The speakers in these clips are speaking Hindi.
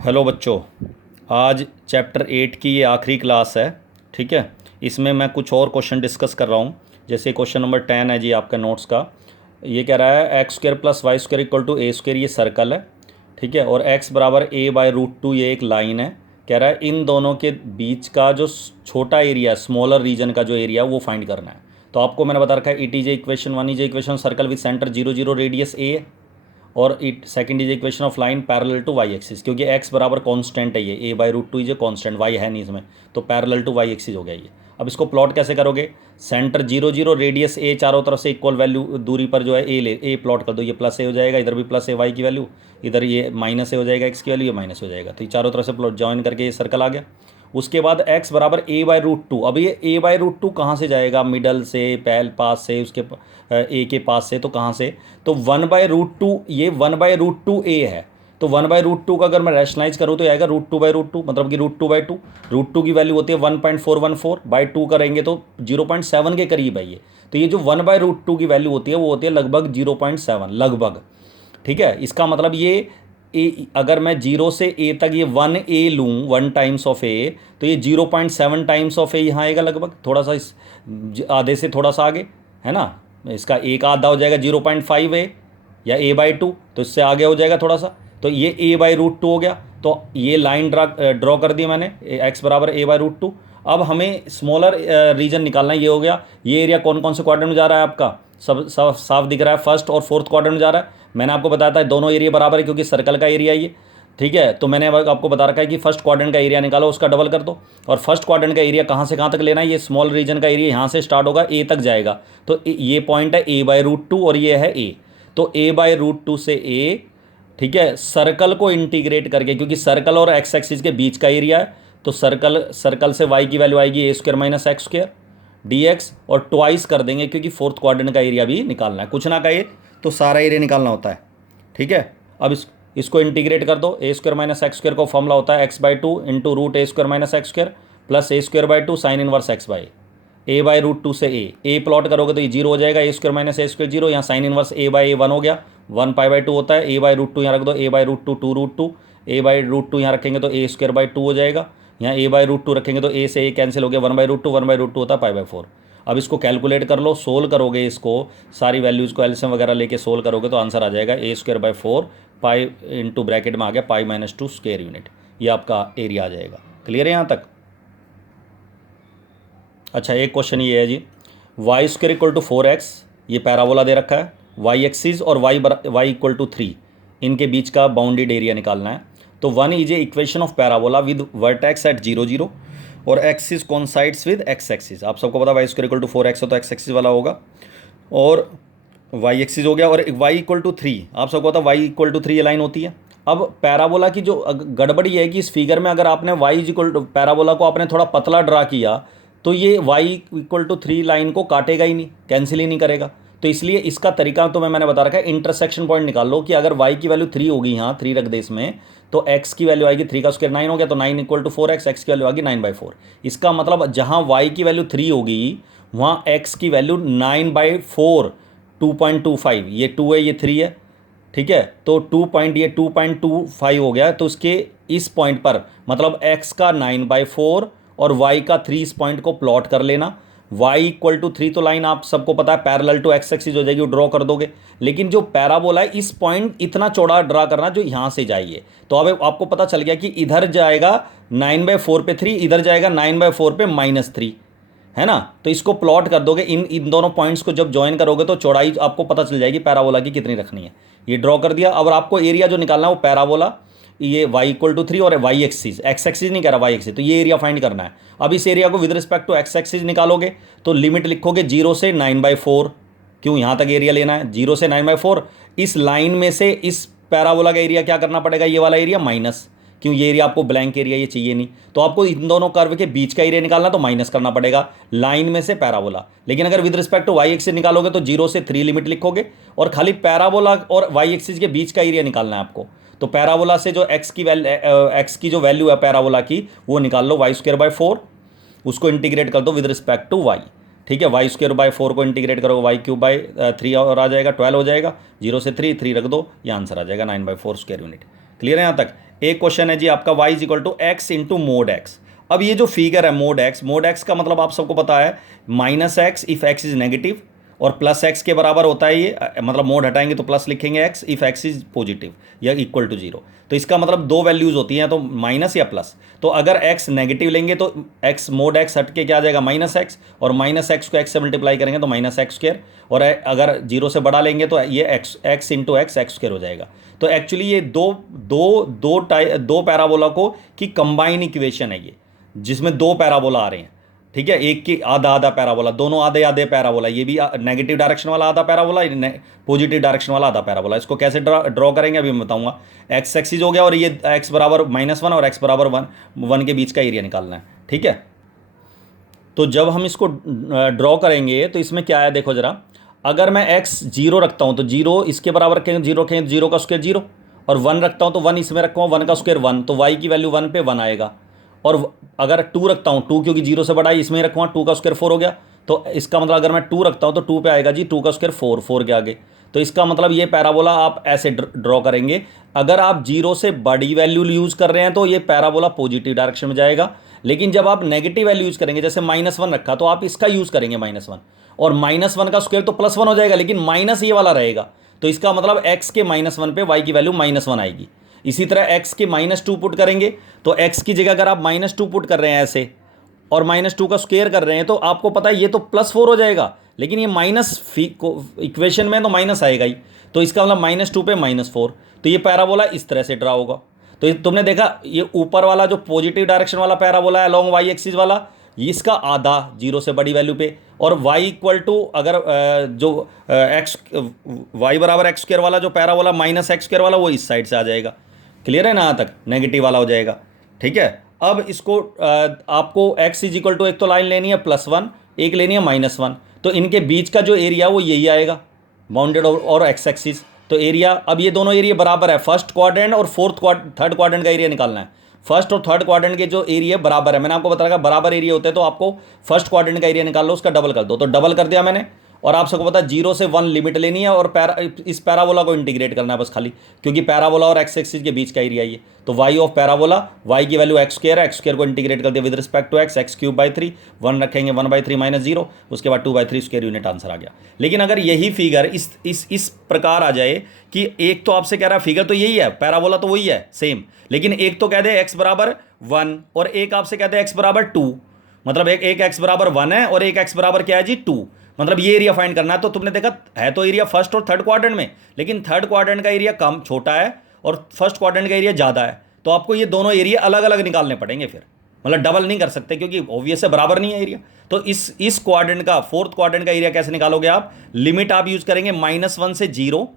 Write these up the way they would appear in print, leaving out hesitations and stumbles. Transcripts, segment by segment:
हेलो बच्चों। आज चैप्टर 8 की ये आखिरी क्लास है। ठीक है। इसमें मैं कुछ और क्वेश्चन डिस्कस कर रहा हूँ। जैसे क्वेश्चन नंबर 10 है जी आपका नोट्स का। ये कह रहा है x square plus y square equal to a square, ये सर्कल है। ठीक है। और एक्स बराबर ए बाई रूट टू, ये एक लाइन है। कह रहा है इन दोनों के बीच का जो छोटा एरिया, स्मॉलर रीजन का जो एरिया, वो फाइंड करना है। तो आपको मैंने बता रखा है it is equation, one is equation circle with centre 0 0 radius a, और it second is equation of line parallel to y axis, क्योंकि एक्स बराबर कांस्टेंट है, ये a by root two is a constant, y है नहीं इसमें, तो पैरेलल टू वाई एक्सिस हो गया ये। अब इसको प्लॉट कैसे करोगे? सेंटर 0 0 रेडियस ए, चारों तरफ से इक्वल वैल्यू दूरी पर जो है ए प्लॉट कर दो। ये प्लस ए हो जाएगा, इधर भी प्लस ए वाई की वैल्यू, इधर ये माइनस ए हो जाएगा एक्स की वैल्यू, ये माइनस हो जाएगा। तो ये चारों तरफ से प्लॉट ज्वाइन करके ये सर्कल आ गया। उसके बाद x बराबर ए बाई रूट टू। अब ये ए बाई रूट टू कहाँ से जाएगा? मिडल से, पहल पास से, उसके ए के पास से, तो कहाँ से? तो 1/√2, ये 1/√2 ए है। तो 1/√2 का अगर मैं रैशनलाइज करूँ तो आएगा √2/√2, मतलब कि √2/2। √2 की वैल्यू होती है 1.414, बाई 2 करेंगे तो 0.7 के करीब है ये। तो ये जो 1/√2 की वैल्यू होती है वो होती है लगभग 0.7, लगभग। ठीक है। इसका मतलब ये ए, अगर मैं 0 से ए तक ये 1 ए लूँ, 1 टाइम्स ऑफ ए, तो ये 0.7 टाइम्स ऑफ ए यहाँ आएगा लगभग, थोड़ा सा इस आधे से थोड़ा सा आगे, है ना। इसका एक आधा हो जाएगा 0.5 ए या ए बाई टू, तो इससे आगे हो जाएगा थोड़ा सा। तो ये ए बाई रूट टू हो गया। तो ये लाइन ड्रॉ कर दी मैंने, एक्स बराबर ए बाई रूट टू। अब हमें स्मॉलर रीजन निकालना है। ये हो गया। ये एरिया कौन कौन से क्वाड्रेंट में जा रहा है आपका? सब सब साफ दिख रहा है, फर्स्ट और फोर्थ क्वाड्रेंट में जा रहा है। मैंने आपको बताया था दोनों एरिया बराबर है क्योंकि सर्कल का एरिया ये। ठीक है। तो मैंने आपको बता रखा है कि फर्स्ट क्वाड्रेंट का एरिया निकालो, उसका डबल कर दो। और फर्स्ट क्वाड्रेंट का एरिया कहाँ से कहाँ तक लेना है? ये स्मॉल रीजन का एरिया यहाँ से स्टार्ट होगा, ए तक जाएगा। तो ये पॉइंट है ए बाई रूट टू और ये है ए। तो ए बाई रूट टू से ए, ठीक है, सर्कल को इंटीग्रेट करके, क्योंकि सर्कल और एक्स एक्सिस के बीच का एरिया है, तो सर्कल से वाई की वैल्यू आएगी a square minus x square d x, और ट्वाइस कर देंगे क्योंकि फोर्थ क्वाड्रेंट का एरिया भी निकालना है। कुछ ना कहे तो सारा एरिया निकालना होता है। ठीक है। अब इसको इंटीग्रेट कर दो। A square minus x square को फॉर्मूला होता है x by two into root a square minus x square plus a square by two sine inverse x by a by root two से ए प्लॉट करोगे तो ये जीरो हो जाएगा, a square minus a square zero, यहाँ sine inverse a by a one हो गया, 1 पाई/2 होता है। ए बाई रूट टू यहाँ रख दो, a by root two two root two, a by root two यहाँ रखेंगे तो ए स्क्र बाई टू हो जाएगा। यहाँ ए बाई रूट टू रखेंगे तो ए से ए कैंसिल हो गया, 1/√2, 1/√2 होता है पाई/4। अब इसको कैलकुलेट कर लो, सोल्व करोगे इसको, सारी वैल्यूज़ को एलसीएम वगैरह लेके सोल्व करोगे तो आंसर आ जाएगा a square by 4 pi into bracket में आ गया पाई-2 स्क्वायर यूनिट। ये आपका एरिया आ जाएगा। क्लियर है यहाँ तक? अच्छा, एक क्वेश्चन ये है जी, y square equal to 4x, ये पैराबोला दे रखा है, वाई एक्सिस और वाई इक्वल टू 3, इनके बीच का बाउंडेड एरिया निकालना है। तो one is a equation of parabola with vertex at 0 0 और axis coincides with x axis. आप सबको पता Y square equal to 4x हो तो एक्स एक्सिस वाला होगा, और वाई एक्सिस हो गया, और वाई इक्वल टू 3, आप सबको पता वाई इक्वल टू 3 ये लाइन होती है। अब पैराबोला की जो गड़बड़ी है कि इस फिगर में अगर आपने वाई इक्वल टू पैराबोला को आपने थोड़ा पतला ड्रा किया तो ये y इक्वल टू 3 लाइन को काटेगा ही नहीं, कैंसिल ही नहीं करेगा। तो इसलिए इसका तरीका तो मैंने बता रखा है, इंटरसेक्शन पॉइंट निकाल लो कि अगर y की वैल्यू 3 होगी, यहाँ 3 रख दे इसमें, तो x की वैल्यू आएगी 3 का स्क्वायर 9 हो गया, तो 9 इक्वल टू 4x, x की वैल्यू आएगी 9/4। इसका मतलब जहाँ y की वैल्यू 3 होगी वहाँ x की वैल्यू 9/4, 2.25, ये 2 है ये 3 है। ठीक है। तो 2.25 हो गया। तो उसके इस पॉइंट पर मतलब x का 9/4 और y का 3 इस पॉइंट को प्लॉट कर लेना। y इक्वल टू 3 तो लाइन आप सबको पता है पैरेलल टू एक्स एक्सिस हो जाएगी, वो ड्रॉ कर दोगे। लेकिन जो पैराबोला है इस पॉइंट इतना चौड़ा ड्रा करना जो यहाँ से जाइए। तो अब आपको पता चल गया कि इधर जाएगा 9/4 पे 3, इधर जाएगा 9/4 पे -3, है ना। तो इसको प्लॉट कर दोगे, इन दोनों पॉइंट्स को जब ज्वाइन करोगे तो चौड़ाई आपको पता चल जाएगी पैराबोला की कितनी रखनी है। ये ड्रॉ कर दिया। अब आपको एरिया जो निकालना है वो पैराबोला, ये y इक्वल टू 3 और वाई एक्सिस, एक्स एक्सिस नहीं कह रहा वाई एक्सिस, तो ये एरिया फाइंड करना है। अब इस एरिया को with respect to x axis निकालोगे तो लिमिट लिखोगे 0 से 9/4, क्यों यहाँ तक एरिया लेना है, 0 से 9/4। इस लाइन में से इस पैराबोला का एरिया क्या करना पड़ेगा, ये वाला एरिया माइनस, क्यों ये एरिया आपको ब्लैंक एरिया ये चाहिए नहीं, तो आपको इन दोनों कर्व के बीच का एरिया निकालना तो माइनस करना पड़ेगा लाइन में से पैराबोला। लेकिन अगर with respect to y axis निकालोगे तो 0 से 3 लिमिट लिखोगे और खाली पैराबोला और वाई एक्सिस के बीच का एरिया निकालना है आपको। तो पैराबोला से जो एक्स की जो वैल्यू है पैराबोला की वो निकाल लो, वाई स्क्वायर बाई 4, उसको इंटीग्रेट कर दो विद रिस्पेक्ट टू वाई। ठीक है। वाई स्क्वायर बाई 4 को इंटीग्रेट करोगे वाई क्यूब बाई 3 और आ जाएगा 12 हो जाएगा, 0 से 3 रख दो, ये आंसर आ जाएगा 9/4 स्क्वायर यूनिट। क्लियर है यहाँ तक? एक क्वेश्चन है जी आपका y is equal to x into mod x. अब ये जो फिगर है मोड एक्स का मतलब आप सबको पता है minus x if x is negative और प्लस एक्स के बराबर होता है ये, मतलब मोड हटाएंगे तो प्लस लिखेंगे x if x is positive या इक्वल टू जीरो। तो इसका मतलब दो वैल्यूज होती हैं, तो माइनस या प्लस। तो अगर एक्स नेगेटिव लेंगे तो एक्स मोड एक्स हट के क्या आ जाएगा माइनस एक्स, और माइनस एक्स को एक्स से मल्टीप्लाई करेंगे तो माइनस एक्स स्क्र, और अगर जीरो से बड़ा लेंगे तो ये एक्स इंटू एक्स स्क्र हो जाएगा। तो एक्चुअली ये दो पैराबोला को की कंबाइन इक्वेशन है ये, जिसमें दो पैराबोला आ रहे हैं, ठीक है, एक की आधा आधा पैराबोला, दोनों आधे आधे पैराबोला, ये भी नेगेटिव डायरेक्शन वाला आधा पैराबोला, पॉजिटिव डायरेक्शन वाला आधा पैराबोला। इसको कैसे ड्रॉ करेंगे अभी मैं बताऊंगा। एक्स एक्सिस हो गया और ये एक्स बराबर -1 और एक्स बराबर 1 के बीच का एरिया निकालना है, ठीक है। तो जब हम इसको ड्रॉ करेंगे तो इसमें क्या है देखो जरा, अगर मैं एक्स जीरो रखता हूँ तो जीरो इसके बराबर रखेंगे, जीरो रखेंगे तो जीरो का स्क्वायर जीरो, और 1 रखता हूँ तो 1 इसमें रखा हूँ, 1 का स्क्वायर 1, तो y की वैल्यू 1 पे 1 आएगा। और अगर 2 रखता हूँ, 2 क्योंकि जीरो से बड़ा है इसमें रखूँगा, 2 का स्क्वायर 4 हो गया। तो इसका मतलब अगर मैं 2 रखता हूँ तो 2 पे आएगा जी 2 का स्क्वायर 4, 4 के आगे। तो इसका मतलब ये पैराबोला आप ऐसे ड्रॉ करेंगे। अगर आप जीरो से बड़ी वैल्यू यूज़ कर रहे हैं तो ये पैराबोला पॉजिटिव डायरेक्शन में जाएगा, लेकिन जब आप नेगेटिव वैल्यू यूज़ करेंगे, जैसे -1 रखा तो आप इसका यूज़ करेंगे -1, और -1 का स्क्वायर तो +1 हो जाएगा, लेकिन माइनस ये वाला रहेगा। तो इसका मतलब x के -1 पे y की वैल्यू -1 आएगी। इसी तरह x के -2 पुट करेंगे तो x की जगह अगर आप -2 पुट कर रहे हैं ऐसे, और -2 का स्क्वायर कर रहे हैं, तो आपको पता है ये तो +4 हो जाएगा, लेकिन ये माइनस इक्वेशन में तो माइनस आएगा ही। तो इसका मतलब -2 पे -4। तो ये पैराबोला इस तरह से ड्रा होगा। तो तुमने देखा ये ऊपर वाला जो पॉजिटिव डायरेक्शन वाला पैराबोला है लॉन्ग y एक्सिस वाला, इसका आधा जीरो से बड़ी वैल्यू पे, और y इक्वल टू अगर जो एक्स y बराबर एक्स स्क्वायर वाला जो पैराबोला -x स्क्वायर वाला, वो इस साइड से आ जाएगा। क्लियर है ना, यहाँ तक नेगेटिव वाला हो जाएगा, ठीक है। अब इसको आपको x इज इक्वल टू, एक तो लाइन लेनी है +1, एक लेनी है -1, तो इनके बीच का जो एरिया वो यही आएगा, बाउंडेड और एक्स एक्सिस। तो एरिया, अब ये दोनों एरिया बराबर है, फर्स्ट क्वाड्रेंट और थर्ड क्वाड्रेंट का एरिया निकालना है। फर्स्ट और थर्ड क्वाड्रेंट के जो एरिया बराबर है, मैंने आपको बताया बराबर एरिया होते हैं, तो आपको फर्स्ट क्वाड्रेंट का एरिया निकाल लो, उसका डबल कर दो। तो डबल कर दिया मैंने, और आप सबको पता है 0 से 1 लिमिट लेनी है, और इस पैराबोला को इंटीग्रेट करना है बस खाली, क्योंकि पैराबोला और एक्स एक्सिस के बीच का एरिया ये। तो y ऑफ पैराबोला, y की वैल्यू एक्स स्क्वायर है, एक्स स्क्वायर को इंटीग्रेट कर दिया with respect to x, x³ 1 रखेंगे 1/3 -0, उसके बाद 2/3 स्क्वायर यूनिट आंसर आ गया। लेकिन अगर यही फिगर इस प्रकार आ जाए कि एक तो आपसे कह रहा है फिगर तो यही है, पैराबोला तो वही है सेम, लेकिन एक तो कह दे x बराबर 1 और एक आपसे कहते हैं x बराबर 2, मतलब एक x बराबर 1 है और एक x बराबर क्या है जी 2, मतलब ये एरिया फाइंड करना है। तो तुमने देखा है तो एरिया फर्स्ट और थर्ड क्वाड्रेंट में, लेकिन थर्ड क्वाड्रेंट का एरिया कम छोटा है और फर्स्ट क्वाड्रेंट का एरिया ज़्यादा है, तो आपको ये दोनों एरिया अलग अलग निकालने पड़ेंगे फिर, मतलब डबल नहीं कर सकते क्योंकि ऑब्वियस है बराबर नहीं है एरिया। तो इस क्वाड्रेंट का, फोर्थ क्वाड्रेंट का एरिया कैसे निकालोगे आप, लिमिट आप यूज़ करेंगे -1 से 0,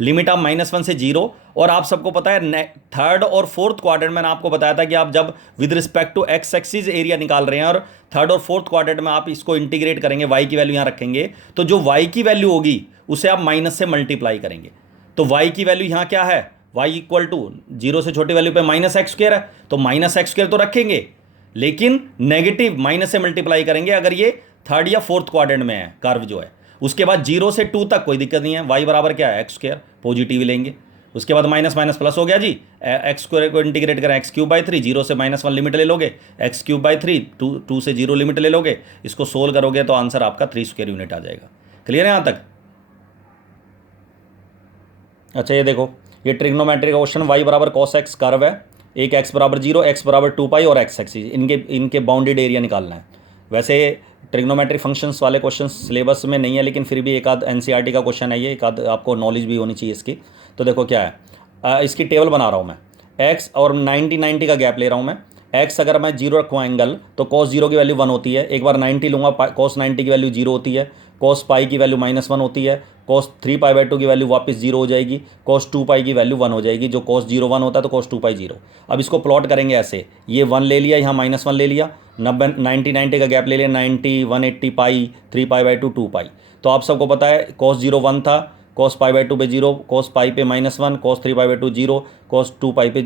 लिमिट आप -1 से 0, और आप सबको पता है थर्ड और फोर्थ क्वाड्रेंट मैंने आपको बताया था कि आप जब with respect to x axis area निकाल रहे हैं और थर्ड और फोर्थ क्वाड्रेंट में आप इसको इंटीग्रेट करेंगे, y की वैल्यू यहाँ रखेंगे, तो जो y की वैल्यू होगी उसे आप माइनस से मल्टीप्लाई करेंगे। तो y की वैल्यू यहाँ क्या है, y इक्वल टू 0 से छोटी वैल्यू पे -x² है, तो -x² तो रखेंगे, लेकिन नेगेटिव माइनस से मल्टीप्लाई करेंगे अगर ये थर्ड या फोर्थ क्वाड्रेंट में है कर्व जो है। उसके बाद 0 से 2 तक कोई दिक्कत नहीं है, y बराबर क्या है x² पॉजिटिव लेंगे। उसके बाद माइनस माइनस प्लस हो गया जी, x² को इंटीग्रेट करें x³ 0 से -1 लिमिट ले लोगे, x³ 2 से 0 लिमिट ले लोगे, इसको सोल्व करोगे तो आंसर आपका 3 स्क्वायर यूनिट आ जाएगा। क्लियर है यहाँ तक। अच्छा ये देखो, ये ट्रिग्नोमेट्री का क्वेश्चन, y बराबर cos x कर्व है, एक x बराबर 0, x बराबर 2π और x एक्सिस, इनके बाउंडेड एरिया निकालना है। वैसे ट्रिग्नोमेट्री फंक्शंस वाले क्वेश्चन सिलेबस में नहीं है, लेकिन फिर भी एक आध एनसीईआरटी का क्वेश्चन है ये, एक आध आपको नॉलेज भी होनी चाहिए इसकी। तो देखो क्या है, इसकी टेबल बना रहा हूँ मैं, x और 90 का गैप ले रहा हूँ मैं। x अगर मैं 0 रखूँ एंगल तो cos 0 की वैल्यू 1 होती है, एक बार 90 लूँगा cos 90 की वैल्यू 0 होती है, cos π की वैल्यू -1 होती है, cos 3π/2 की वैल्यू वापस 0 हो जाएगी, cos 2π की वैल्यू 1 हो जाएगी, जो cos 0 1 होता है तो cos 2π 0। अब इसको प्लॉट करेंगे ऐसे, ये 1 ले लिया, यहाँ -1 ले लिया, 90 का गैप ले लिया, 90 180 पाई 3π/2 2π। तो आप सबको पता है cos 0 1 था, cos π/2 पे 0, cos π पे -1, cos 3π/2 0, cos 2π पे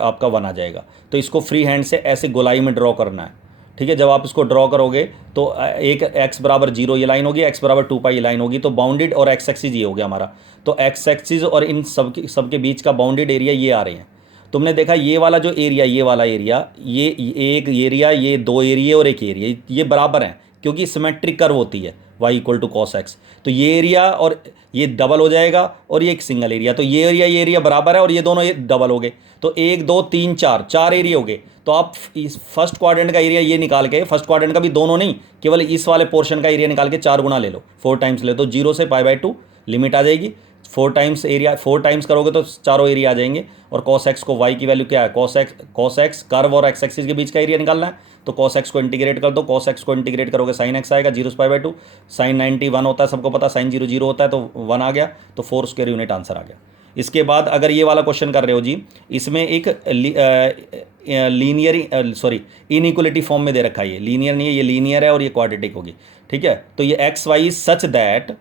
आपका 1 आ जाएगा। तो इसको फ्री हैंड से ऐसे गोलाई में ड्रॉ करना है, ठीक है। जब आप इसको ड्रॉ करोगे तो एक x बराबर 0 ये लाइन होगी, x बराबर 2π ये लाइन होगी, तो बाउंडेड और x एक्सिस ये हो गया हमारा। तो x एक्सिस और इन सबके बीच का बाउंडेड एरिया ये आ रहे हैं। तुमने देखा ये वाला जो एरिया, ये वाला एरिया, ये एक एरिया, ये दो एरिया और एक एरिया, ये बराबर हैं क्योंकि सिमेट्रिक कर्व होती है y equal to cos x. तो ये एरिया और ये डबल हो जाएगा और ये एक सिंगल एरिया, तो ये एरिया बराबर है और ये दोनों ये डबल हो गए। तो 1 2 3 4 4 एरिया हो गए। तो आप इस फर्स्ट क्वाड्रेंट का एरिया ये निकाल के, फर्स्ट क्वाड्रेंट का भी दोनों नहीं, केवल इस वाले पोर्शन का एरिया निकाल के 4 गुना ले लो, 4 टाइम्स ले, तो 0 से π/2 लिमिट आ जाएगी। 4 टाइम्स एरिया, 4 टाइम्स करोगे तो चारों एरिया आ जाएंगे। और कॉस एक्स को y की वैल्यू क्या है, कॉस एक्स कर्व और एक्स एक्सिस के बीच का एरिया निकालना है। तो कॉस एक्स को इंटीग्रेट कर दो, कॉस एक्स को इंटीग्रेट करोगे साइन एक्स आएगा 0 से π/2, साइन 90 1 होता है सबको पता, साइन 0 0 होता है तो 1 आ गया, तो 4 स्क्वायर यूनिट आंसर आ गया। इसके बाद अगर ये वाला क्वेश्चन कर रहे हो जी, इसमें एक लीनियर सॉरी इनइक्वलिटी फॉर्म में दे रखा है, ये लीनियर नहीं है, ये लीनियर है और ये क्वाड्रेटिक होगी, ठीक है। तो ये x y such that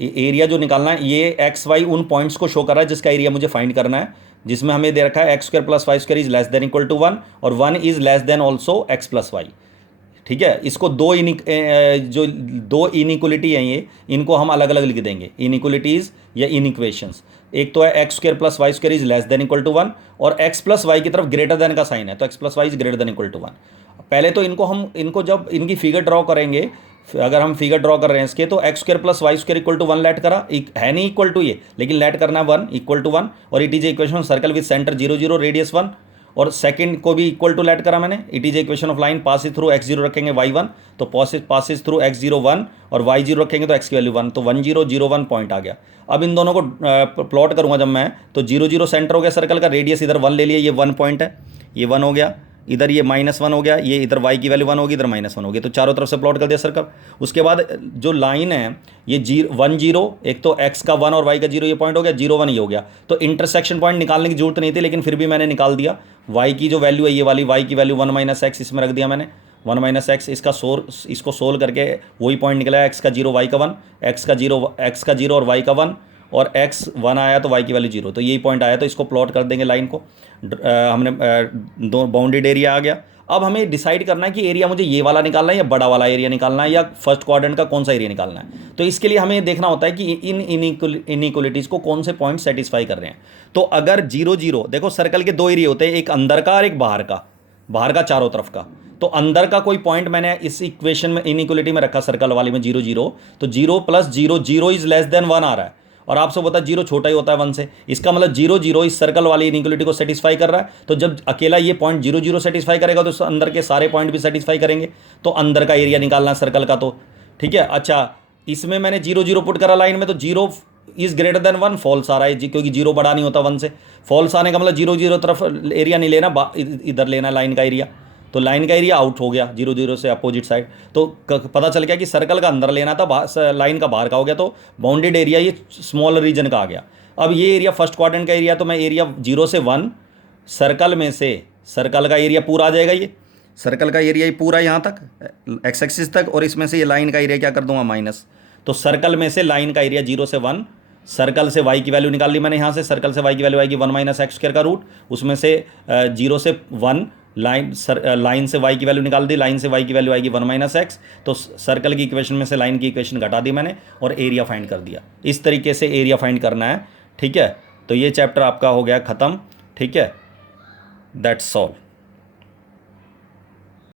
area जो निकालना है, ये एक्स वाई उन पॉइंट्स को शो कर रहा है जिसका एरिया मुझे फाइंड करना है, जिसमें हमें दे रखा है x square plus y square is less than equal to 1 और 1 is less than also x plus y, ठीक है। इसको जो दो इनइक्वलिटी हैं ये, इनको हम अलग अलग लिख देंगे, इनइक्वलिटीज़ या इनइक्वेशंस। एक तो है x square plus y square is less than equal to 1 और एक्स प्लस वाई की तरफ ग्रेटर देन का साइन है, तो x plus y is greater than equal to 1। पहले तो इनको जब इनकी फिगर ड्रॉ करेंगे, अगर हम फिगर ड्रॉ कर रहे हैं इसके, तो x square plus y square equal to 1 let करा, है नहीं इक्वल टू ये, लेकिन लेट करना है 1 इक्वल टू 1 और it is equation circle with centre 0 0 radius 1 और सेकंड को भी इक्वल टू लेट करा मैंने, it is equation of line passes through x0 रखेंगे y1, तो पासिस थ्रू x0 1 और y0 रखेंगे तो x की वैल्यू 1, तो 1 0 0 1 पॉइंट आ गया। अब इन दोनों को प्लॉट करूंगा जब मैं, तो 0 0 सेंटर हो गया सर्कल का, रेडियस इधर 1 ले लिया, ये 1 पॉइंट है, ये 1 हो गया, इधर ये -1 हो गया, ये इधर y की वैल्यू 1 होगी, इधर -1 होगी, तो चारों तरफ से प्लॉट कर दिया सर्कल। उसके बाद जो लाइन है ये 1 0, एक तो x का 1 और y का 0 ये पॉइंट हो गया, 0 1 ये हो गया, तो इंटरसेक्शन पॉइंट निकालने की जरूरत नहीं थी, लेकिन फिर भी मैंने निकाल दिया। y की जो वैल्यू है ये वाली, y की वैल्यू 1 - x इसमें रख दिया मैंने, 1 - x, इसको सोल्व करके वही पॉइंट निकला, x का 0 y का 1, x का 0 और y का 1 और x 1 आया तो y की वैल्यू 0, तो यही पॉइंट आया, तो इसको प्लॉट कर देंगे लाइन को। हमने दो बाउंडेड एरिया आ गया। अब हमें डिसाइड करना है कि एरिया मुझे ये वाला निकालना है या बड़ा वाला एरिया निकालना है या फर्स्ट क्वाड्रेंट का कौन सा एरिया निकालना है। तो इसके लिए हमें देखना होता है कि इन इनइक्वलिटीज़ को कौन से पॉइंट सेटिस्फाई कर रहे हैं। तो अगर 0 0, देखो सर्कल के दो एरिया होते हैं, एक अंदर का और एक बाहर का चारों तरफ का। तो अंदर का कोई पॉइंट मैंने इस इक्वेशन में इनइक्वलिटी में रखा सर्कल वाली में 0 0, तो 0 + 0 0 इज लेस देन 1 आ रहा है और आपसे पता है 0 छोटा ही होता है 1 से, इसका मतलब 0 0 इस सर्कल वाली इनइक्वलिटी को सेटिस्फाई कर रहा है। तो जब अकेला ये पॉइंट 0 0 सेटिस्फाई करेगा तो अंदर के सारे पॉइंट भी सेटिस्फाई करेंगे, तो अंदर का एरिया निकालना है सर्कल का, तो ठीक है। अच्छा, इसमें मैंने 0 0 पुट करा लाइन में, तो 0 इज ग्रेटर देन 1 फॉल्स आ रहा है जी, क्योंकि 0 बड़ा नहीं होता 1 से। फॉल्स आने का मतलब 0 0 तरफ एरिया नहीं लेना, इधर लेना लाइन का एरिया, तो लाइन का एरिया आउट हो गया 0 0 से अपोजिट साइड। तो पता चल गया कि सर्कल का अंदर लेना था, लाइन का बाहर का हो गया, तो बाउंडेड एरिया ये स्मॉल रीजन का आ गया। अब ये एरिया फर्स्ट क्वाड्रेंट का एरिया, तो मैं एरिया 0 से 1 सर्कल में से, सर्कल का एरिया पूरा आ जाएगा, ये सर्कल का एरिया पूरा यहाँ तक एक्स एक्सिस तक, और इसमें से ये लाइन का एरिया क्या कर दूंगा माइनस, तो सर्कल में से लाइन का एरिया 0 से 1, सर्कल से y की वैल्यू निकाल ली मैंने यहाँ से, सर्कल से y की वैल्यू आएगी 1 - x स्क्वायर का रूट, उसमें से 0 से 1 लाइन से y की वैल्यू निकाल दी, लाइन से y की वैल्यू आएगी 1 - x, तो सर्कल की इक्वेशन में से लाइन की इक्वेशन घटा दी मैंने और एरिया फाइंड कर दिया। इस तरीके से एरिया फाइंड करना है, ठीक है। तो ये चैप्टर आपका हो गया ख़त्म, ठीक है, दैट्स ऑल।